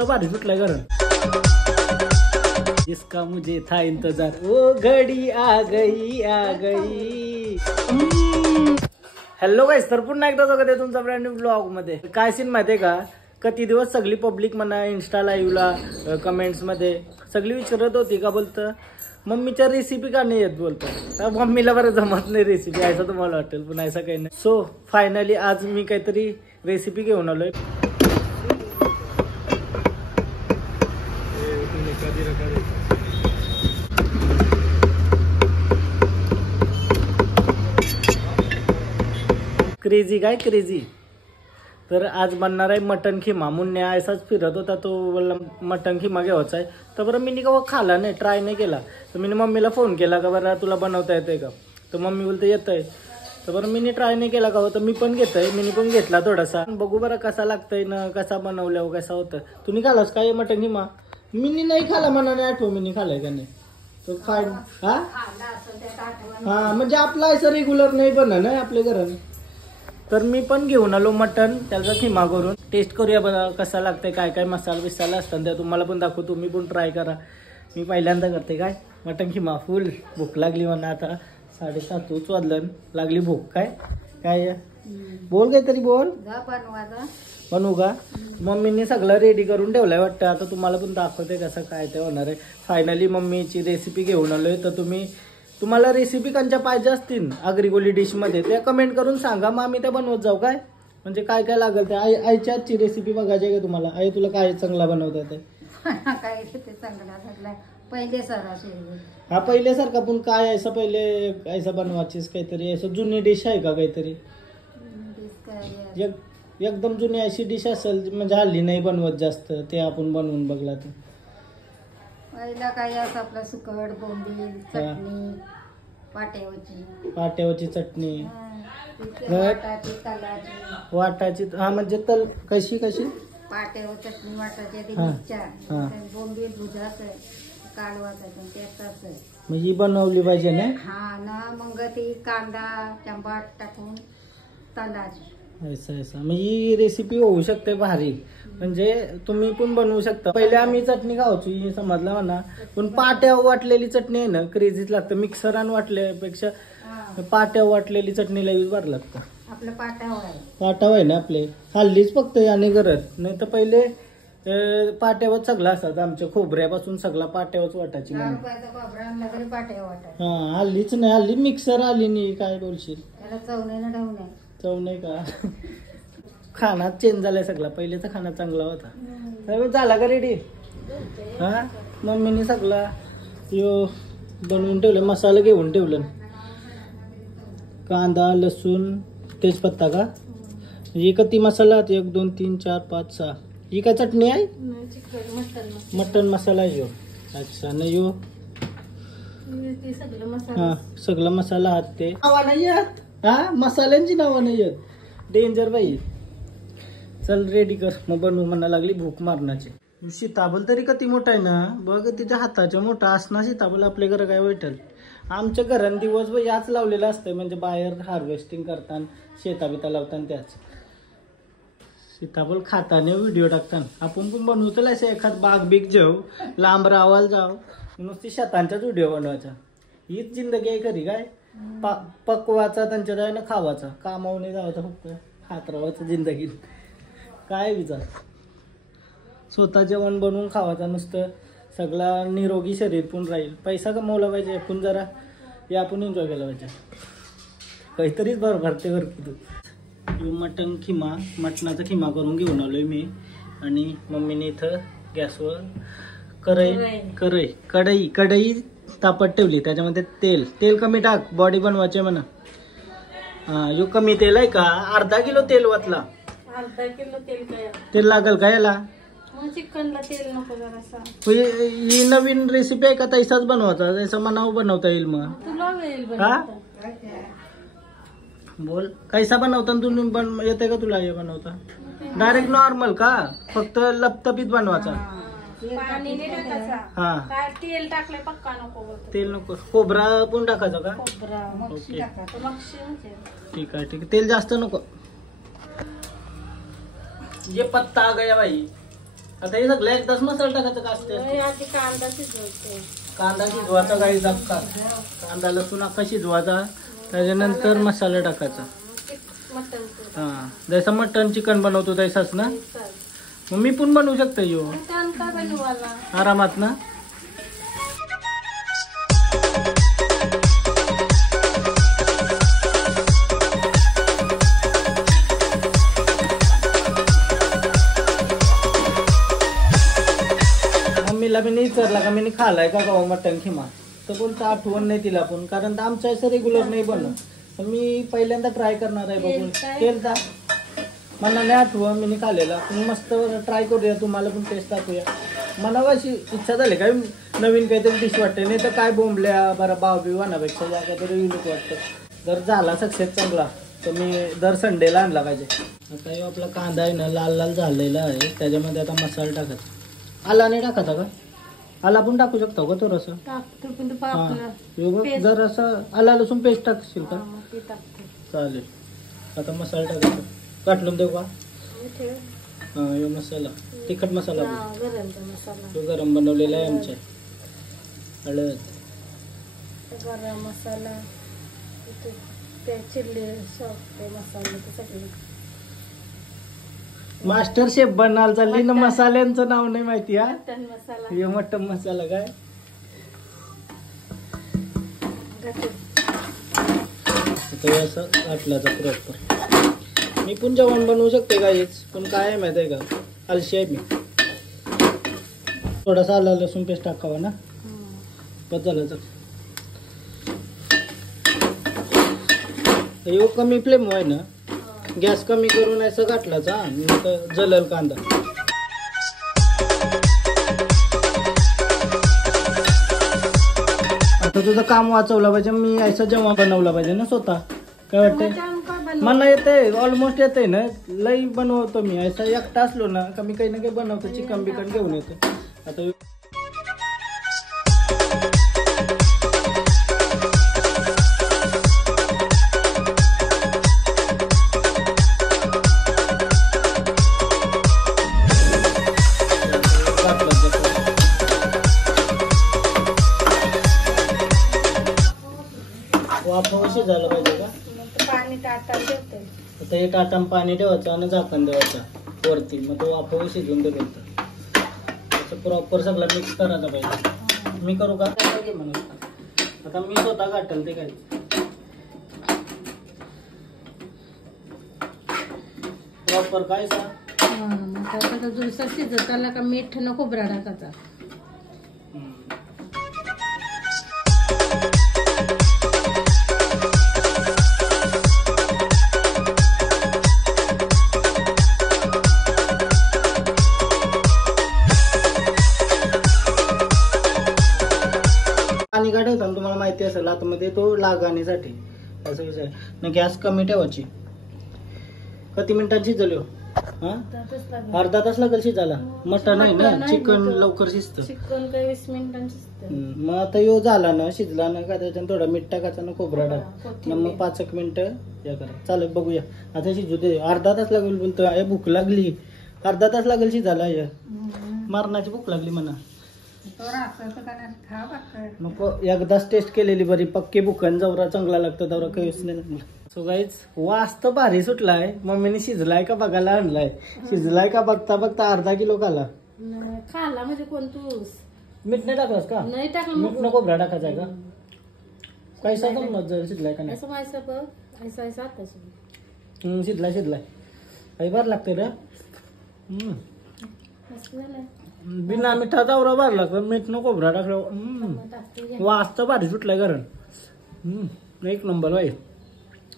मस्त भारी सुटलाय घर. जिसका मुझे था इंतजार वो घडी आ गई. हॅलो गाईस, तर पुन्हा एकदा स्वागत आहे तुमचा ब्रँड न्यू ब्लॉग मध्ये. काय सीन माहितीये का, किती दिवस सगळी पब्लिक म्हणा इंस्टा लाईव्हला कमेंट्स मध्ये सगळी विचारत होती का बोलतं मम्मीच्या रेसिपी का नाही येत बोलतं. मम्मीला बरं जमत नाही रेसिपी असं तुम्हाला वाटेल, पण असं काही नाही. सो फायनली आज मी काहीतरी रेसिपी घेऊन आलोय. क्रेझी काय क्रेझी. तर आज बनणार आहे मटन खिमा. मुन्या असाच फिरत होता, तो बोलला मटन खिमा घ्यायचा आहे. तर बरं मी का खाला नाही, ट्राय नाही केला. तर मी मम्मीला फोन केला का बरं तुला बनवता येतंय का. तर मम्मी बोलते येतंय. तर बरं मी ट्राय नाही केला का, तर मी पण घेतोय. मी पण घेतला थोडासा, बघू बरं कसा लागतंय ना, कसा बनवल्यावर कसा होतं. तुम्ही खालास काय मटन खिमा? मी नाही खाला मनाने, आठवण मी खालाय का नाही. तर फाईन. हा म्हणजे आपला असं रेग्युलर नाही बनलं ना आपल्या घरात. तर मी पण घेऊन आलो मटन, त्याचा खिमा करून टेस्ट करूया बघा कसा लागतंय. काय काय मसाला बिसाला असतात त्या तुम्हाला पण दाखवू, तुम्ही पण ट्राय करा. मी पहिल्यांदा करते काय मटन खिमा. फुल भूक लागली म्हणा, आता 7:30 वाजलं, लागली भूक. काय काय बोल, काहीतरी बोल. बनवू का? मम्मीने सगळं रेडी करून ठेवलंय वाटतं. आता तुम्हाला पण दाखवते कसं काय ते होणार आहे. फायनली मम्मीची रेसिपी घेऊन आलोय. तर तुम्हाला रेसिपी कंच्या पाहिजे असतील आगरीगोली डिश मध्ये, त्या कमेंट करून सांगा, मग आम्ही त्या बनवत जाऊ. काय म्हणजे काय काय लागेल ते. आईच्या आजची रेसिपी बघायची आहे का तुम्हाला? आई तुला काय चांगला बनवता येते? काय ते चांगला पहिले हा पहिल्यासारखा पण काय असं पहिले ऐसा बनवायचीच काहीतरी असं जुनी डिश आहे का काहीतरी? एकदम जुनी अशी डिश असेल म्हणजे हल्ली नाही बनवत जास्त, ते आपण बनवून बघला तर. पहिला काय असं आपला सुकट, बोंबील, चटणी, पाट्यावरची चटणी, वाटाची हा म्हणजे तल कशी पाट्यावर चटणी वाटायची, बोंबील भुजाचं कालवाचं त्याचं म्हणजे बनवली पाहिजे ना. हा ना, मग ती कांदा टमाट टाकून तलाची. ऐसा म्हणजे ही रेसिपी होऊ शकते भारी, म्हणजे तुम्ही पण बनवू शकता. पहिले आम्ही चटणी खावची हे समजलं म्हणा, पण पाट्यावर वाटलेली चटणी आहे ना क्रेझीच लागतं. मिक्सरान वाटल्यापेक्षा पाट्यावर वाटलेली चटणीला यूज बरं लागतं. आपलं पाटाव आहे ना आपले हल्लीच फक्त याने करत, नाही तर पहिले पाट्यावर सगळं असतात. आमच्या खोबऱ्यापासून सगळा पाट्यावरच वाटायची. हा हल्लीच नाही, हल्ली मिक्सर आली नाही. काय बोलशील, चव नाही का? खाना चेंज झालाय सगळा. पहिलेचा खाना चांगला होता. झाला का रेडी? हा मम्मीने सगळा यो बनवून ठेवलं, मसाला घेऊन ठेवलं. कांदा, लसूण, तेजपत्ता का ही किती मसाला? 1 2 3 4 5 6. ही काय चटणी आहे? मटन मसाला आहे. अच्छा नाही यो हा सगळा मसाला आहात ते नावा नाही येत. हा मसाल्यांची नावं नाही येत. डेंजर बाई. चल रेडी कर, मग बनवू. म्हणा लागली भूक मारण्याची. सीताफळ तरी किती मोठा आहे ना बघ, तिच्या हाताच्या मोठा असणार सीताफळ आपल्या घरा काय भेटेल. आमच्या घरात दिवसभर याच लावलेला असतं, म्हणजे बाहेर हार्वेस्टिंग करताना शेताबिता लावताना त्याच सीताफळ खाताना व्हिडिओ टाकताना. आपण पण बनवतो असं एखाद बाग बीग जाऊ, लांब रावायला जाऊ, नुसती शेतांचाच व्हिडिओ बनवायचा. हीच जिंदगी आहे खरी. काय पकवाचा त्यांच्या जायला खावाचा, कामावर नाही जायचं, फक्त खात राहायचं जिंदगीत. काय विचार, स्वतः जेवण बनवून खावायचा नुसतं. सगळा निरोगी शरीर पण राहील. पैसा कमवला पाहिजे आपण, जरा हे आपण एन्जॉय केला पाहिजे. काहीतरीच बरोबर ते बरं की तू. मटन खिमा, मटणाचा खिमा करून घेऊन आलोय मी. आणि मम्मीने इथं गॅसवर कढई तापत ठेवली. त्याच्यामध्ये तेल कमी टाक, बॉडी बनवायचे म्हणा. हा यो कमी तेल आहे का? अर्धा किलो तेल वाचला. अर्धा किलो तेल लागल का याला? चिकनला तेल नको जरासा. ही नवीन रेसिपी आहे का तैसाच बनवायचा? जसं मनाव बनवता येईल मग. हा बोल कैसा बनवता तुम्ही? येते का तुला हे बनवता? डायरेक्ट नॉर्मल का? फक्त लपतपीत बनवायचा? हा तेल टाकले पक्का नको. तेल नको. खोबरा पण टाकायचं का? ओके ठीक आहे. तेल जास्त नको. ये पत्ता आ गया भाई. आता हे सगळं एकदाच मसाला टाकायचं का असते? आधी कांदा शिजवतो. कांदा शिजवायचा काही कांदा लसूण अख्खा शिजवायचा, त्याच्यानंतर मसाला टाकायचा. मटण हा, जसं मटन चिकन बनवतो तसाच ना? मग मी पण बनवू शकतो यो मटण का बनवायला आरामात ना. मम्मीला मी विचारला का मी खालाय का गाव मटन खिमा, तर बोलता आठवण नाही तिला पण, कारण आमच्या असं रेग्युलर नाही बनत. तर मी पहिल्यांदा ट्राय करणार आहे बघून. केलता मला नाही आठवण, मी खाल्लेला. तुम्ही मस्त ट्राय करूया, तुम्हाला पण टेस्ट दाखवूया. मला अशी इच्छा झाली काय नवीन काहीतरी डिश वाटते, नाही तर काय बोंबल्या बरं बावबी वाहण्यापेक्षा या काहीतरी युनिक वाटतं. जर झाला सक्सेस चांगला तर मी दर संडेला आणला पाहिजे. आता हे आपला कांदा आहे ना लाल लाल झालेला आहे, त्याच्यामध्ये आता मसाला टाकायचा. आला नाही टाकायचा का? आला पण टाकू शकतो का थोडंसं? टाकतो पण ते पापलं जर असं आला लसूण पेस्ट टाकशील का? ते टाकतो. चालेल. आता मसाला टाकायचा. काटलून देऊ का? ठेव. हा, यो मसाला तिखट मसाला गरमचा मसाला तो गरम बनवलेला आहे आमच्या. हळद, गरम मसाला, ते चिल्ली सॉस मसाला, ते सगळे मास्टर शेफ बनायला चालली ना. मसाल्यांचं नाव नाही माहिती हा. मटण मसाला, हे मटन मसाला काय आता असं घातलाचा प्रॉपर. मी पण जेवण बनवू शकते काहीच, पण काय आहे माहिती आहे का, आलशी आहे मी. थोडासा आला लसूण पेस्ट टाकावा ना, बस झालं. यो कमी फ्लेम आहे ना, गॅस कमी करून असं घातलाचा, जलल कांदा. आता तुझं काम वाचवलं पाहिजे, मी असं जेव्हा बनवलं पाहिजे ना स्वतः. काय वाटतंय मला? येतंय ऑलमोस्ट येतंय ना, लई बनवतो मी. असं एकटा असलो ना का मी काही ना काही बनवतो, चिकन बिकन घेऊन येतो. आता वाफावशी झालं पाहिजे का? पाणी टाकायला ठेवते. आता हे टाटा पाणी ठेवायचं आणि झाकण द्यायचं वरती, मग तो वाफावं शिजून दे बोलतं. असं प्रॉपर सगळं मिक्स करायला पाहिजे. मी करू का? आता मी स्वतः गाठल ते काय प्रॉपर काय सा. जुसा शिजताला का मीठ न खोबरा टाकायचा. पाणी का ठेवताना तुम्हाला माहिती असेल आतमध्ये तो लागण्यासाठी. असं विषय ना. गॅस कमी ठेवायची. किती मिनिटांनी शिजलो? हा, अर्धा तास लागेल शिजायला. मटन आहे ना, चिकन लवकर शिजतं. चिकन काय 20 मिनिटांनी शिजतं. मग आता यो झाला ना, शिजला ना का त्याच्यात थोडा मीठ टाकायचा ना, खोबरा टाक, मग 5 मिनिटं या करा. चालेल, बघूया. आता शिजू दे. अर्धा तास लागेल बोलतो. अरे भूक लागली. अर्धा तास लागेल शिजायला. या मरणाची भूक लागली म्हणा. नको, एकदाच टेस्ट केलेली बरी. पक्के बुकन जवरा चांगला लागतं, तेवढा काहीच नाही लागला. सो गाईज, वास तर भारी सुटलाय. मम्मीने शिजलाय का बघायला आणलाय. शिजलाय का बघता बघता अर्धा किलो खाला. खाला म्हणजे कोण तू? मीठ नाही टाकलंस का? नाही टाकलं. मीठ नको खोबरा टाकायचा का? काय सांग मग जर शिजलाय का नाही. असं व्हायचं बघ. असं व्हायचं आता शिजलाय शिजलाय. काही बार लागते रे. बिना मिठाचा आवरा बार लागतो. मीठ नको खोबरा टाकलं. वास तर भारी सुटलाय कारण. एक नंबर बाई.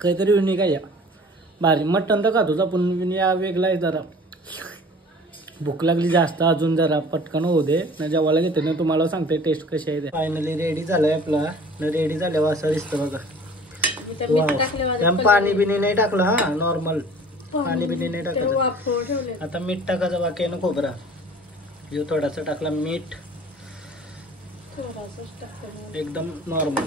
काहीतरी युनिक आहे या. भारी. मटण तर खातोच आपण, या वेगळा आहे जरा. भूक लागली जास्त अजून, जरा पटकन होऊ दे ना. जेवायला घेते ना, तुम्हाला सांगते टेस्ट कशी आहे. फायनली रेडी झालाय आपला. रेडी झाल्यावर असं दिसतं बघा. पाणी बिनी नाही टाकलं. हा, नॉर्मल पाणी बिनी नाही टाकलं. आता मीठ टाकायचं बाकी आहे ना. खोबरा जो थोडासा टाकला. मीठ एकदम नॉर्मल.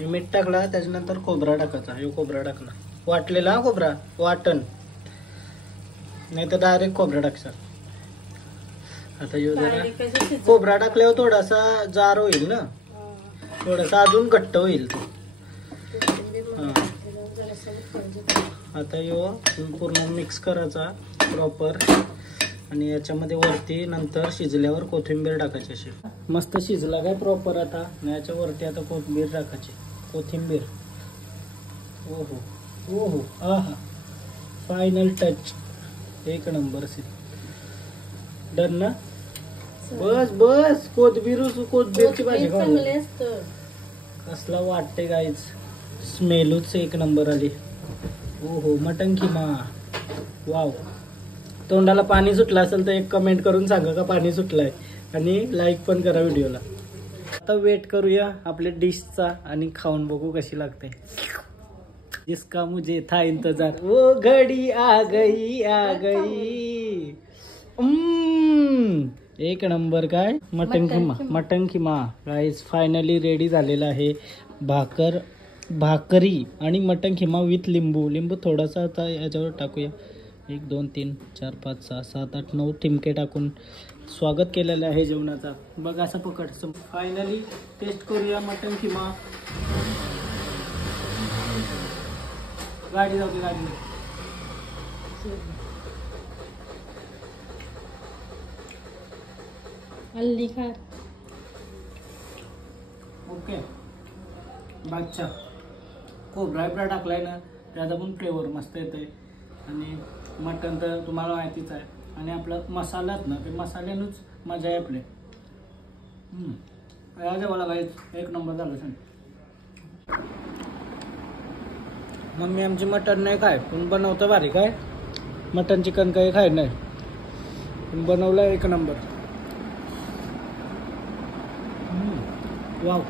मीठ टाकला, त्याच्यानंतर खोबरा टाकायचा. हे खोबरा टाकला, वाटलेला खोबरा, वाटण. नाही तर डायरेक्ट खोबरा टाकसा. आता यो जरा खोबरा टाकल्यावर थोडासा जार होईल ना, थोडासा अजून घट्ट होईल तो. आता यो पूर्ण मिक्स करायचा प्रॉपर आणि याच्यामध्ये वरती नंतर शिजल्यावर कोथिंबीर टाकायची. अशी मस्त शिजला काय प्रॉपर. आता याच्या वरती आता कोथिंबीर टाकायची. कोथिंबीर. ओहो ओहो आहा, फायनल टच. एक नंबर से डन ना. बस बस कोथिंबीरची भाजी खाऊ. कसला वाटते गाईच, स्मेलच एक नंबर आली. ओहो मटन किमा. वाव. तोंडाला पाणी सुटलं असेल तर एक कमेंट करून सांगा का पाणी सुटलंय, आणि लाईक पण करा व्हिडिओला. आता वेट करूया आपल्या डिशचा आणि खाऊन बघू कशी लागते. जिसका मुझे था इंतजार वो घडी आ गई आ गई. एक नंबर. काय mutton keema guys finally ready झालेला आहे. भाकरी आणि मटन खिमा विथ लिंबू थोडासा आता याच्यावर टाकूया. 1 2 3 4 5 6 7 8 9 ठिमके टाकून स्वागत केलेलं आहे जेवणाचा. बघ असं पकड. फायनली टेस्ट करूया मटन खिमा. गाडी जाऊ दे गाडी. हल्ली खा. ओके बादशा. खोबरा टाकलाय ना, त्याचा पण फ्लेवर मस्त येतोय. आणि मटन तर तुम्हाला माहितीच आहे. आणि आपला मसालाच ना, ते मसाल्यानंच मजा आहे आपले. मला काही एक नंबर झालं सांग. मम्मी आमची मटन नाही काय पण बनवतं भारी. काय मटन चिकन काही खाय नाही पण बनवलं एक नंबर. वाव.